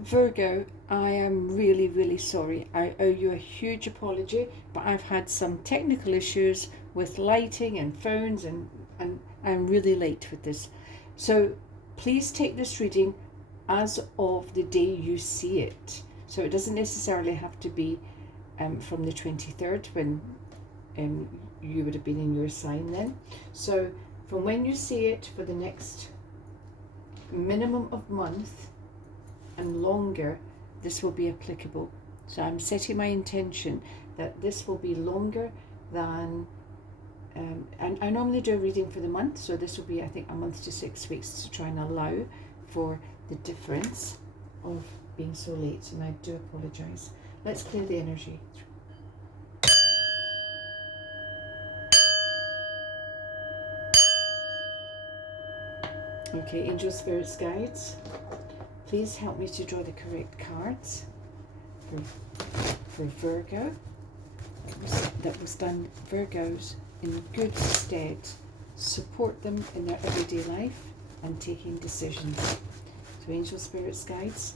Virgo, I am really, really sorry. I owe you a huge apology, but I've had some technical issues with lighting and phones, and I'm really late with this. So please take this reading as of the day you see it. So it doesn't necessarily have to be from the 23rd, when you would have been in your sign then. So from when you see it for the next minimum of month and longer, this will be applicable. So I'm setting my intention that this will be longer than, and I normally do a reading for the month, so this will be, I think, a month to 6 weeks to try and allow for the difference of being so late, and I do apologise. Let's clear the energy. Okay, angel spirits, guides, please help me to draw the correct cards for Virgo. That will stand Virgos in good stead, support them in their everyday life and taking decisions. So angel spirits, guides,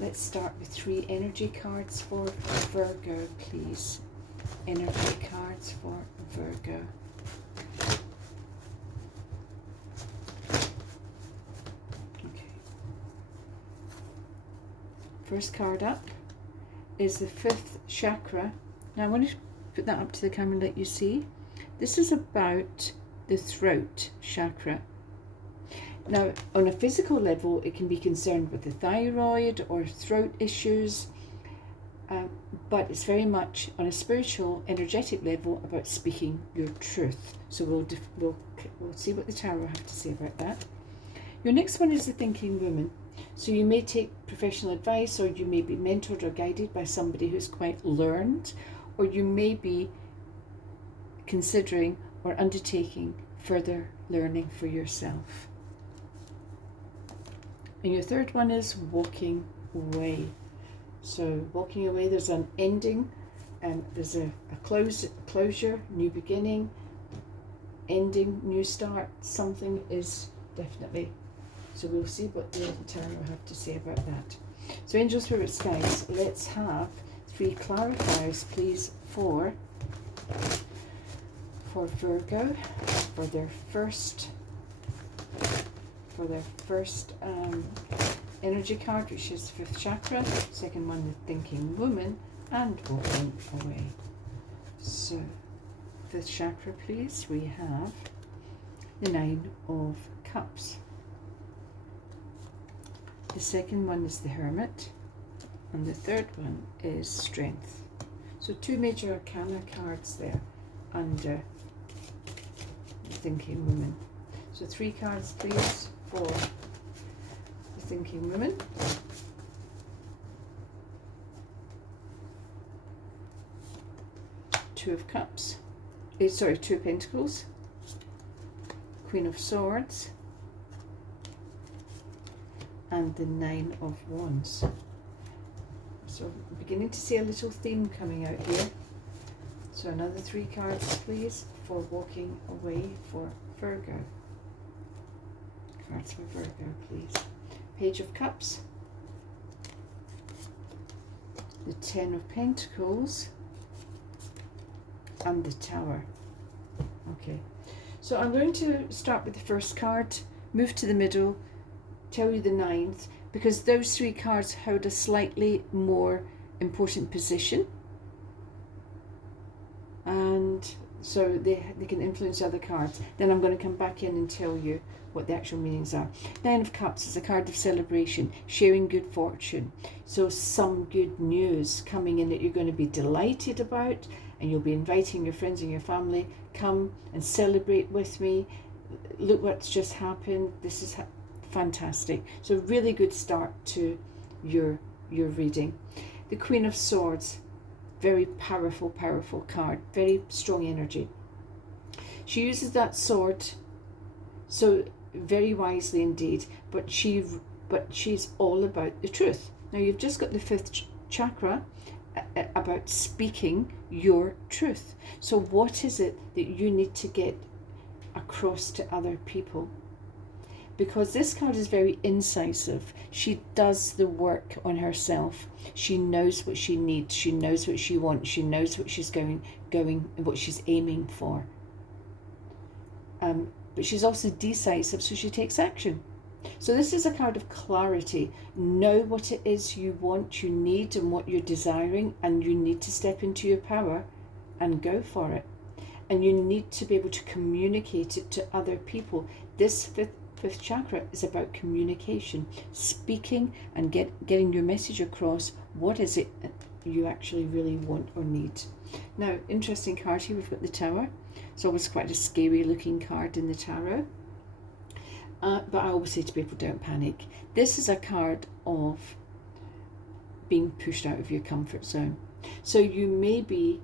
let's start with 3 energy cards for Virgo, please. Energy cards for Virgo. Okay. First card up is the 5th chakra. Now I want to put that up to the camera and let you see. This is about the throat chakra. Now, on a physical level, it can be concerned with the thyroid or throat issues, but it's very much on a spiritual, energetic level about speaking your truth. So we'll see what the tarot have to say about that. Your next one is the thinking woman. So you may take professional advice, or you may be mentored or guided by somebody who's quite learned, or you may be considering or undertaking further learning for yourself. And your third one is walking away. So walking away, there's an ending, and there's a closure, new beginning, ending, new start. Something is definitely. So we'll see what the tarot have to say about that. So angel spirits, guys, let's have 3 clarifiers, please, for Virgo, for their first energy card, which is the 5th chakra. Second one, the thinking woman, and walking away. So 5th chakra, please, we have the 9 of Cups. The second one is the Hermit, and the third one is Strength. So 2 major arcana cards there under the thinking woman. So 3 cards, please, for the thinking woman. Two of Cups. Sorry, 2 of Pentacles. Queen of Swords. And the 9 of Wands. So I'm beginning to see a little theme coming out here. So another 3 cards, please, for walking away for Virgo. Cards for Virgo, please. Page of Cups. The 10 of Pentacles. And the Tower. Okay. So I'm going to start with the first card, move to the middle, tell you the 9th, because those 3 cards hold a slightly more important position, and so they can influence other cards. Then I'm going to come back in and tell you what the actual meanings are. 9 of Cups is a card of celebration, sharing good fortune. So some good news coming in that you're going to be delighted about, and you'll be inviting your friends and your family, come and celebrate with me. Look what's just happened. This is fantastic. So really good start to your reading. The Queen of Swords, very powerful card, very strong energy. She uses that sword so very wisely indeed, but she's all about the truth. Now you've just got the 5th chakra about speaking your truth. So what is it that you need to get across to other people? because this card is very incisive. She does the work on herself. She knows what she needs. She knows what she wants. She knows what she's going, what she's aiming for. But she's also decisive, so she takes action. So this is a card of clarity. Know what it is you want, you need, and what you're desiring, and you need to step into your power and go for it. And you need to be able to communicate it to other people. This fifth chakra is about communication, speaking and getting your message across. What is it you actually really want or need? Now, interesting card here, we've got the Tower. It's always quite a scary looking card in the tarot. But I always say to people, don't panic. This is a card of being pushed out of your comfort zone. So you may be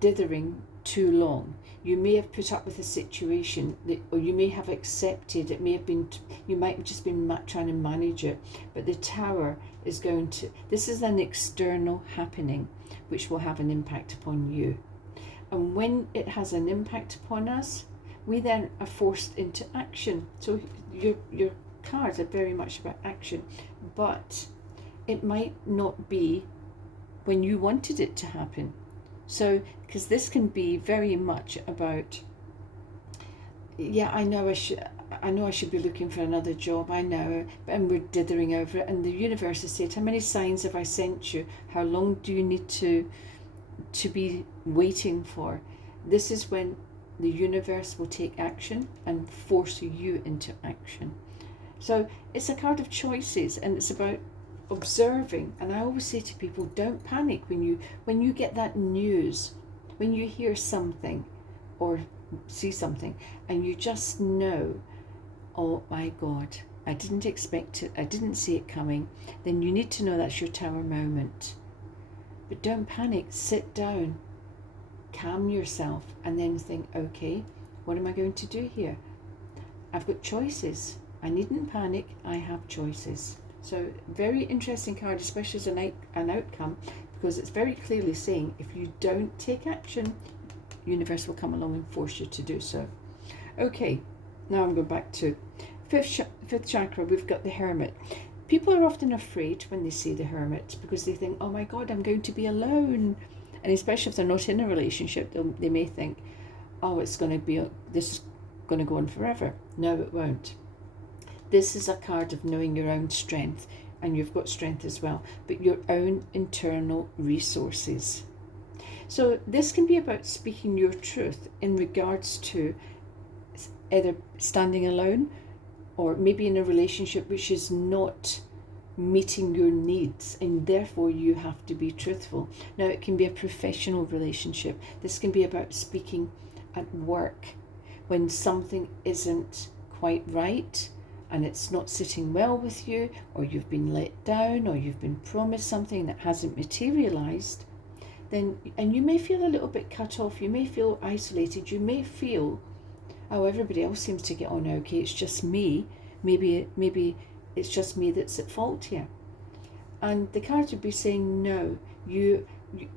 dithering too long. You may have put up with a situation that, or you may have accepted it. May have been, you might have just been trying to manage it. But the Tower is going to, this is an external happening which will have an impact upon you. And when it has an impact upon us, we then are forced into action. So your cards are very much about action, but it might not be when you wanted it to happen. So, because this can be very much about, yeah, I know I should be looking for another job, I know, and we're dithering over it, and the universe has said, how many signs have I sent you? How long do you need to be waiting for? This is when the universe will take action and force you into action. So it's a card of choices, and it's about observing. And I always say to people, don't panic when you get that news, when you hear something or see something and you just know, oh my God, I didn't expect it, I didn't see it coming, then you need to know that's your Tower moment. But don't panic, sit down, calm yourself, and then think, okay, what am I going to do here? I've got choices. I needn't panic, I have choices. So very interesting card, especially as an outcome, because it's very clearly saying if you don't take action, the universe will come along and force you to do so. Okay, now I'm going back to fifth chakra. We've got the Hermit. People are often afraid when they see the Hermit because they think, oh my God, I'm going to be alone. And especially if they're not in a relationship, they may think, oh, this is going to go on forever. No, it won't. This is a card of knowing your own strength, and you've got strength as well, but your own internal resources. So this can be about speaking your truth in regards to either standing alone or maybe in a relationship which is not meeting your needs, and therefore you have to be truthful. Now, it can be a professional relationship. This can be about speaking at work when something isn't quite right and it's not sitting well with you, or you've been let down, or you've been promised something that hasn't materialized. Then, and you may feel a little bit cut off, you may feel isolated, you may feel, oh, everybody else seems to get on okay, it's just me. Maybe it's just me that's at fault here. And the cards would be saying, no, you're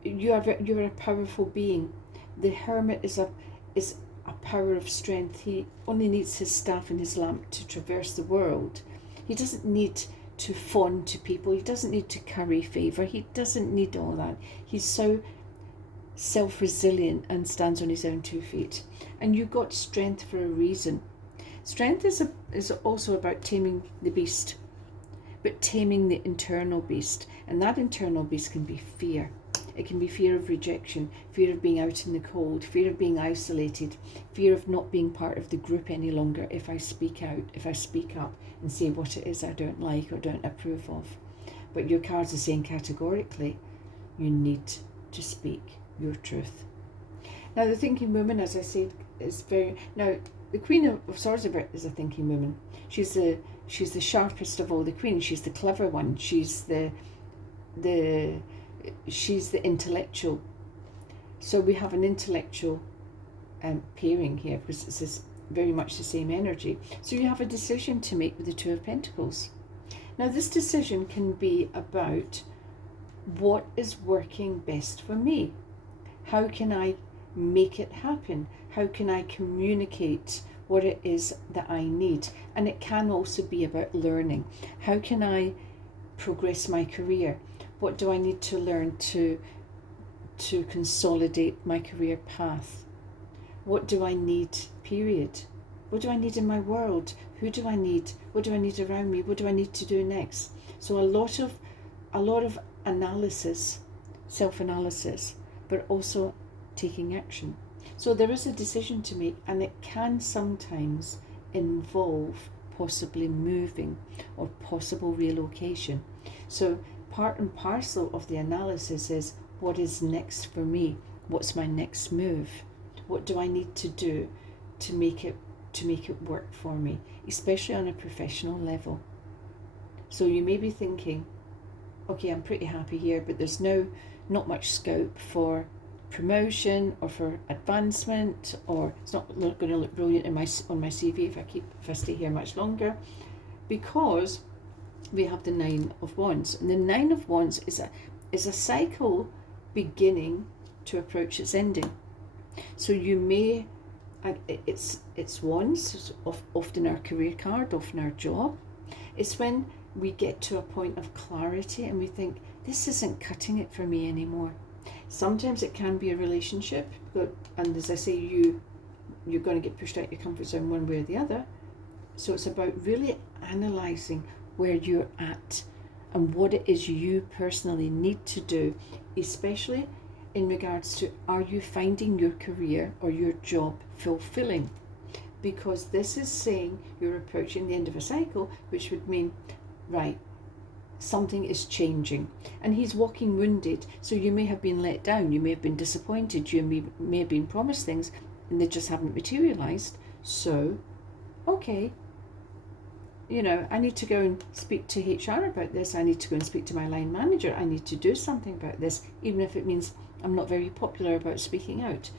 a powerful being. The Hermit is a power of strength. He only needs his staff and his lamp to traverse the world. He doesn't need to fawn to people. He doesn't need to curry favour. He doesn't need all that. He's so self-resilient and stands on his own 2 feet. And you got strength for a reason. Strength is also about taming the beast, but taming the internal beast. And that internal beast can be fear. It can be fear of rejection, fear of being out in the cold, fear of being isolated, fear of not being part of the group any longer if I speak out, if I speak up and say what it is I don't like or don't approve of. But your cards are saying categorically, you need to speak your truth. Now, the thinking woman, as I said, is very... Now, the Queen of Swords is a thinking woman. She's the sharpest of all the queens. She's the clever one. She's the intellectual. So we have an intellectual pairing here, because it's very much the same energy. So you have a decision to make with the Two of Pentacles. Now, this decision can be about what is working best for me. How can I make it happen? How can I communicate what it is that I need. And it can also be about learning. How can I progress my career? What do I need to learn to consolidate my career path? What do I need, period? What do I need in my world? Who do I need? What do I need around me? What do I need to do next? So a lot of analysis, self-analysis, but also taking action. So there is a decision to make, and it can sometimes involve possibly moving or possible relocation. So part and parcel of the analysis is, what is next for me? What's my next move? What do I need to do to make it work for me, especially on a professional level? So you may be thinking, okay, I'm pretty happy here, but there's not much scope for promotion or for advancement, or it's not going to look brilliant on my CV if I stay here much longer, because we have the Nine of Wands, and the Nine of Wands is a cycle beginning to approach its ending. So you may, it's Wands, often our career card, often our job. It's when we get to a point of clarity and we think, this isn't cutting it for me anymore. Sometimes it can be a relationship, and as I say, you're going to get pushed out your comfort zone one way or the other. So it's about really analysing where you're at and what it is you personally need to do, especially in regards to, are you finding your career or your job fulfilling? Because this is saying you're approaching the end of a cycle, which would mean, right, something is changing. And he's walking wounded, so you may have been let down, you may have been disappointed, you may have been promised things and they just haven't materialised. So, okay, I need to go and speak to HR about this, I need to go and speak to my line manager, I need to do something about this, even if it means I'm not very popular about speaking out.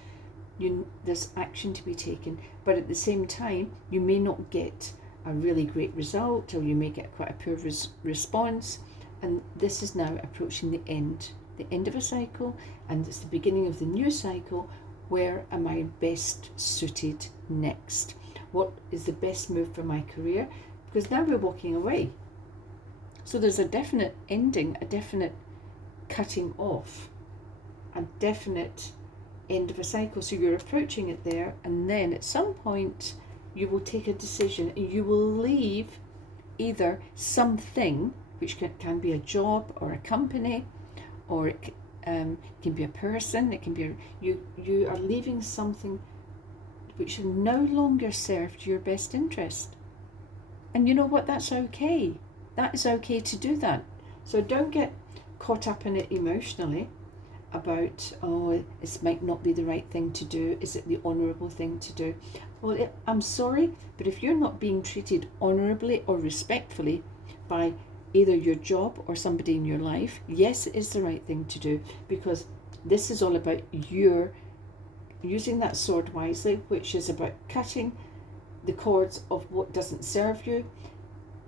There's action to be taken, but at the same time, you may not get a really great result, or you may get quite a poor response, and this is now approaching the end of a cycle, and it's the beginning of the new cycle. Where am I best suited next? What is the best move for my career? Because now we're walking away. So there's a definite ending, a definite cutting off, a definite end of a cycle. So you're approaching it there, and then at some point you will take a decision and you will leave either something, which can be a job or a company, or it can be a person, it can be you are leaving something which no longer served your best interest. And you know what, that's okay. That is okay to do that. So don't get caught up in it emotionally about, this might not be the right thing to do. Is it the honourable thing to do? Well, I'm sorry, but if you're not being treated honourably or respectfully by either your job or somebody in your life, yes, it is the right thing to do, because this is all about your using that sword wisely, which is about cutting the cords of what doesn't serve you,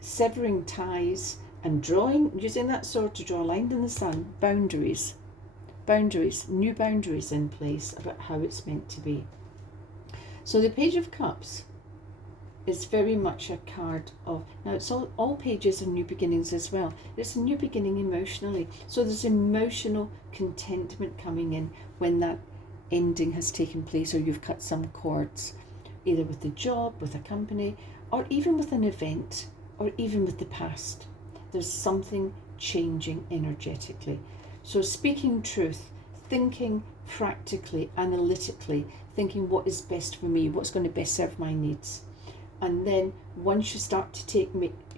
severing ties, and using that sword to draw a line in the sand, boundaries, new boundaries in place about how it's meant to be. So the Page of Cups is very much a card of, now it's all pages of new beginnings as well. It's a new beginning emotionally. So there's emotional contentment coming in when that ending has taken place, or you've cut some cords, either with the job, with a company, or even with an event, or even with the past. There's something changing energetically. So speaking truth, thinking practically, analytically, thinking what is best for me, what's going to best serve my needs. And then once you start to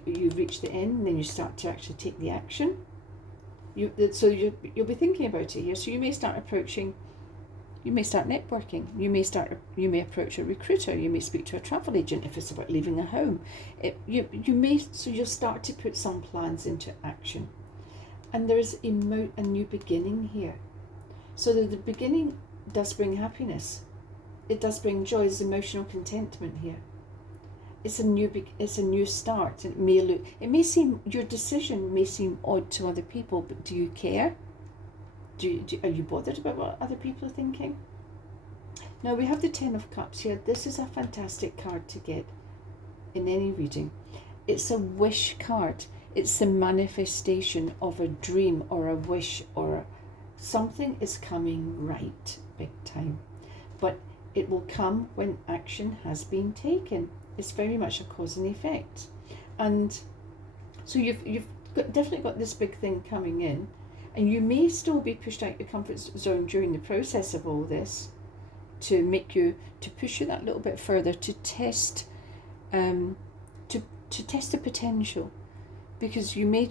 you reach the end, and then you start to actually take the action. You'll be thinking about it here. So you may start networking. You may approach a recruiter. You may speak to a travel agent if it's about leaving a home. So you'll start to put some plans into action. And there's a new beginning here. So the beginning does bring happiness. It does bring joy. There's emotional contentment here. It's a new start. Your decision may seem odd to other people, but do you care? Are you bothered about what other people are thinking? Now we have the Ten of Cups here. This is a fantastic card to get in any reading. It's a wish card. It's the manifestation of a dream or a wish, or something is coming right big time. But it will come when action has been taken. It's very much a cause and effect. And so you've definitely got this big thing coming in, and you may still be pushed out your comfort zone during the process of all this, to make you, to push you that little bit further, to test to test the potential, because you may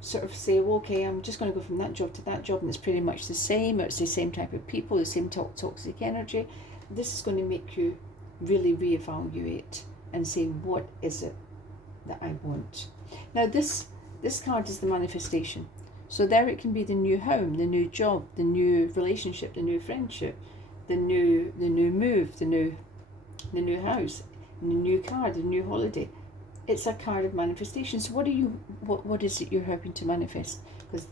sort of say, well, okay, I'm just going to go from that job to that job, and it's pretty much the same, or it's the same type of people, the same toxic energy. This is going to make you really reevaluate and say, what is it that I want? Now this card is the manifestation. So there it can be the new home, the new job, the new relationship, the new friendship, the new move, the new house, the new car, the new holiday. It's a card of manifestation. So what is it you're hoping to manifest? Because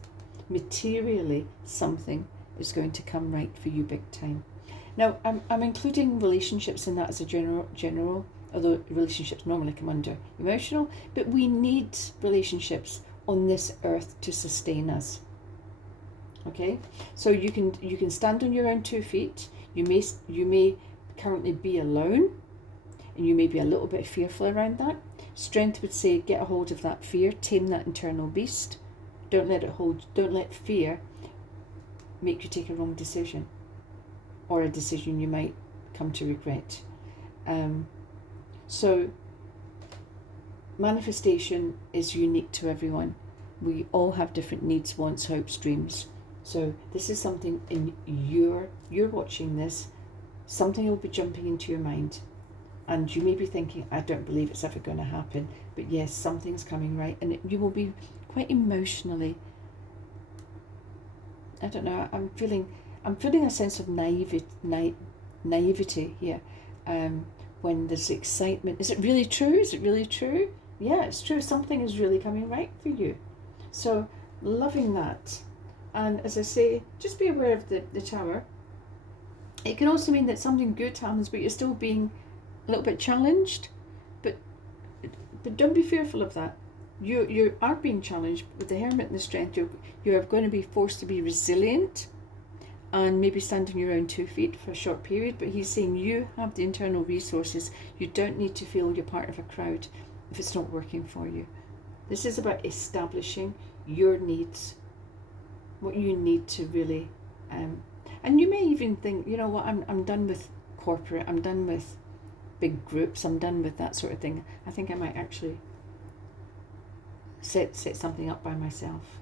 materially something is going to come right for you big time. Now I'm including relationships in that as a general, although relationships normally come under emotional, but we need relationships on this earth to sustain us. Okay, so you can stand on your own 2 feet. You may currently be alone, and you may be a little bit fearful around that. Strength would say, get a hold of that fear, tame that internal beast. Don't let fear make you take a wrong decision, or a decision you might come to regret. So manifestation is unique to everyone. We all have different needs, wants, hopes, dreams. So this is something in you're watching this, something will be jumping into your mind, and you may be thinking, I don't believe it's ever going to happen, but yes, something's coming right, and you will be quite emotionally, I don't know, I'm feeling a sense of naivety here. When there's excitement, is it really true? Is it really true? Yeah, it's true. Something is really coming right for you. So loving that. And as I say, just be aware of the Tower. It can also mean that something good happens, but you're still being a little bit challenged. But don't be fearful of that. You are being challenged with the Hermit and the Strength. You are going to be forced to be resilient, and maybe stand on your own 2 feet for a short period, but he's saying you have the internal resources. You don't need to feel you're part of a crowd if it's not working for you. This is about establishing your needs, what you need to really, and you may even think, you know what, I'm done with corporate, I'm done with big groups, I'm done with that sort of thing. I think I might actually set something up by myself.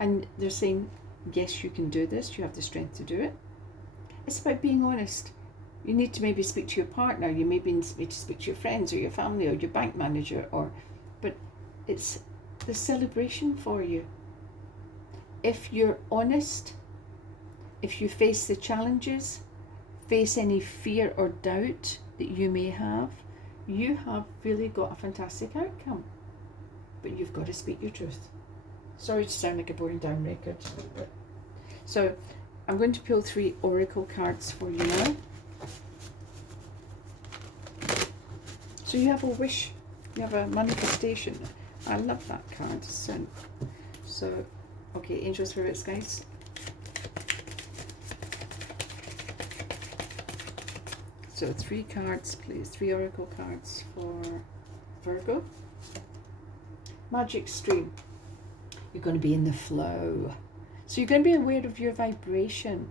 And they're saying, yes, you can do this. You have the strength to do it. It's about being honest. You need to maybe speak to your partner. You maybe need to speak to your friends or your family or your bank manager. But it's the celebration for you. If you're honest, if you face the challenges, face any fear or doubt that you may have, you have really got a fantastic outcome. But you've got to speak your truth. Sorry to sound like a boring down record. So I'm going to pull 3 oracle cards for you now. So you have a wish, you have a manifestation. I love that card. So okay, angel spirits, guys. So 3 cards, please. 3 oracle cards for Virgo. Magic stream. You're going to be in the flow. So you're going to be aware of your vibration.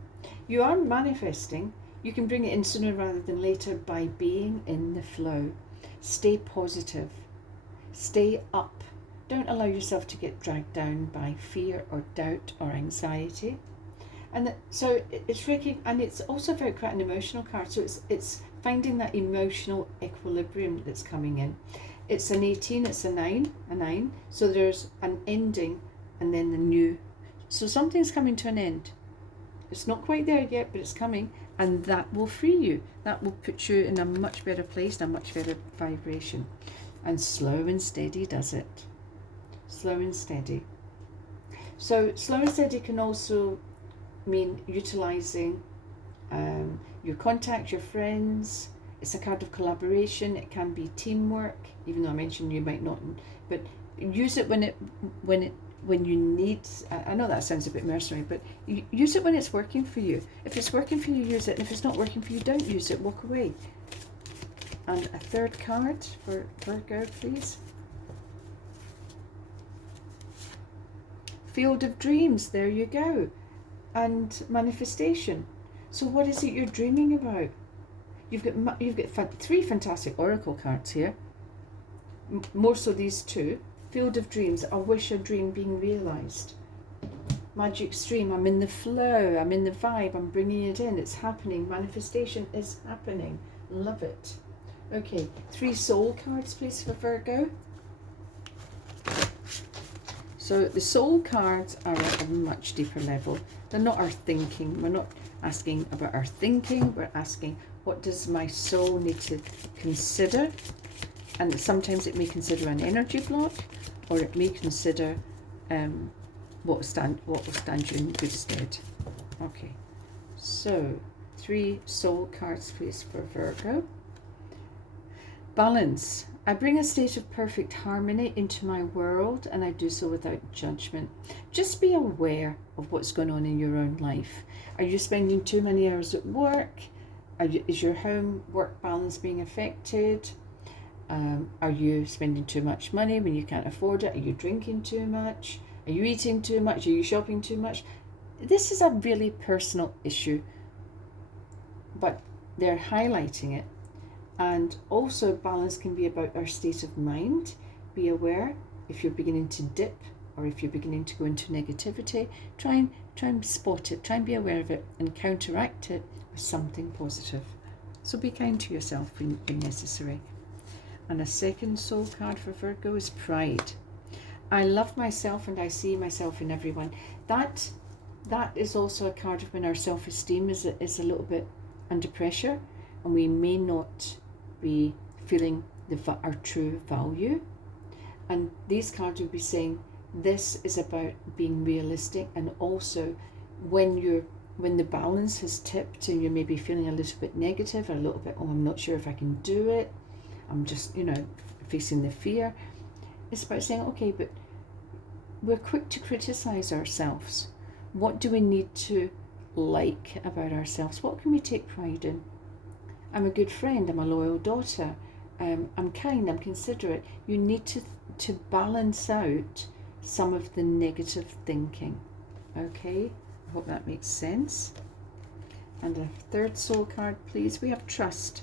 You are manifesting. You can bring it in sooner rather than later by being in the flow. Stay positive. Stay up. Don't allow yourself to get dragged down by fear or doubt or anxiety. And so it's tricky, and it's also very quite an emotional card. So it's finding that emotional equilibrium that's coming in. It's an 18, it's a 9. So there's an ending and then the new. So something's coming to an end. It's not quite there yet, but it's coming, and that will free you. That will put you in a much better place, a much better vibration. And slow and steady does it. Slow and steady. So slow and steady can also mean utilizing your contacts, your friends. It's a card of collaboration. It can be teamwork, even though I mentioned you might not, but use it when you need. I know that sounds a bit mercenary, but use it when it's working for you. If it's working for you, use it. And if it's not working for you, don't use it. Walk away. And a third card for Virgo, please. Field of Dreams, there you go. And manifestation. So what is it you're dreaming about? You've got 3 fantastic oracle cards here. More so these 2. Field of Dreams, a wish, a dream being realised. Magic Stream, I'm in the flow, I'm in the vibe, I'm bringing it in, it's happening. Manifestation is happening. Love it. Okay, 3 soul cards, please, for Virgo. So the soul cards are at a much deeper level. They're not our thinking. We're not asking about our thinking. We're asking, what does my soul need to consider? And sometimes it may consider an energy block, or it may consider what will stand you in good stead. Okay, so 3 soul cards, please, for Virgo. Balance. I bring a state of perfect harmony into my world, and I do so without judgment. Just be aware of what's going on in your own life. Are you spending too many hours at work? Is your home-work balance being affected? Are you spending too much money when you can't afford it? Are you drinking too much? Are you eating too much? Are you shopping too much? This is a really personal issue, but they're highlighting it. And also balance can be about our state of mind. Be aware if you're beginning to dip, or if you're beginning to go into negativity. Try and spot it, try and be aware of it, and counteract it with something positive. So be kind to yourself when necessary. And a second soul card for Virgo is Pride. I love myself and I see myself in everyone. That is also a card of when our self-esteem is a little bit under pressure, and we may not be feeling our true value. And these cards would be saying this is about being realistic, and also when the balance has tipped and you're maybe feeling a little bit negative, or a little bit, oh, I'm not sure if I can do it, I'm just facing the fear. It's about saying, okay, but we're quick to criticize ourselves. What do we need to like about ourselves? What can we take pride in? I'm a good friend, I'm a loyal daughter, I'm kind, I'm considerate. You need to balance out some of the negative thinking. Okay, I hope that makes sense. And a third soul card, please. We have Trust.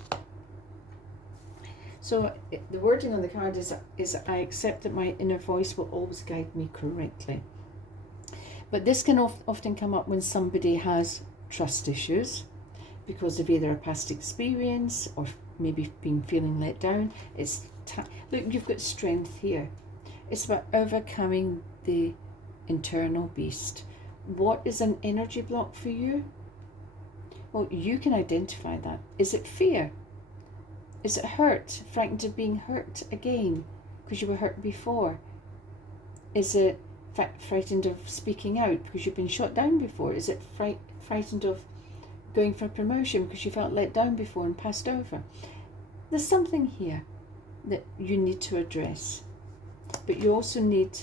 So the wording on the card is I accept that my inner voice will always guide me correctly. But this can often come up when somebody has trust issues, because of either a past experience or maybe been feeling let down. Look, you've got strength here. It's about overcoming the internal beast. What is an energy block for you? Well, you can identify that. Is it fear? Is it hurt? Frightened of being hurt again because you were hurt before? Is it frightened of speaking out because you've been shot down before? Is it frightened of going for a promotion because you felt let down before and passed over? There's something here that you need to address, but you also need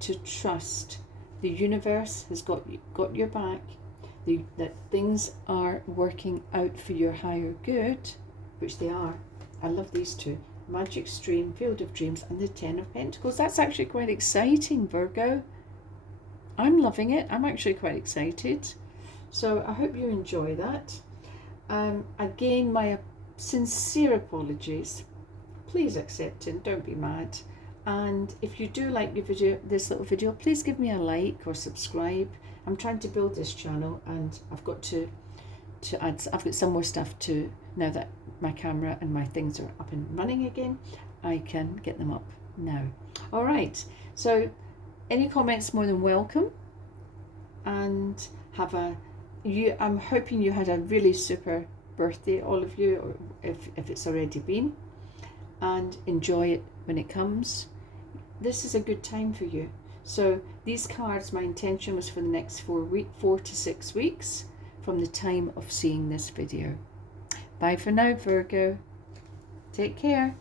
to trust the universe has got your back, that things are working out for your higher good, which they are. I love these 2, Magic Stream, Field of Dreams, and the 10 of Pentacles. That's actually quite exciting, Virgo. I'm loving it. I'm actually quite excited. So I hope you enjoy that. Again, my sincere apologies. Please accept it, don't be mad. And if you do like this little video, please give me a like or subscribe. I'm trying to build this channel, and I've got to add. I've got some more stuff to, now that my camera and my things are up and running again, I can get them up now. All right. So any comments more than welcome, and I'm hoping you had a really super birthday, all of you, or if it's already been, and enjoy it when it comes. This is a good time for you. So these cards, my intention was for the next 4 to 6 weeks from the time of seeing this video. Bye for now, Virgo. Take care.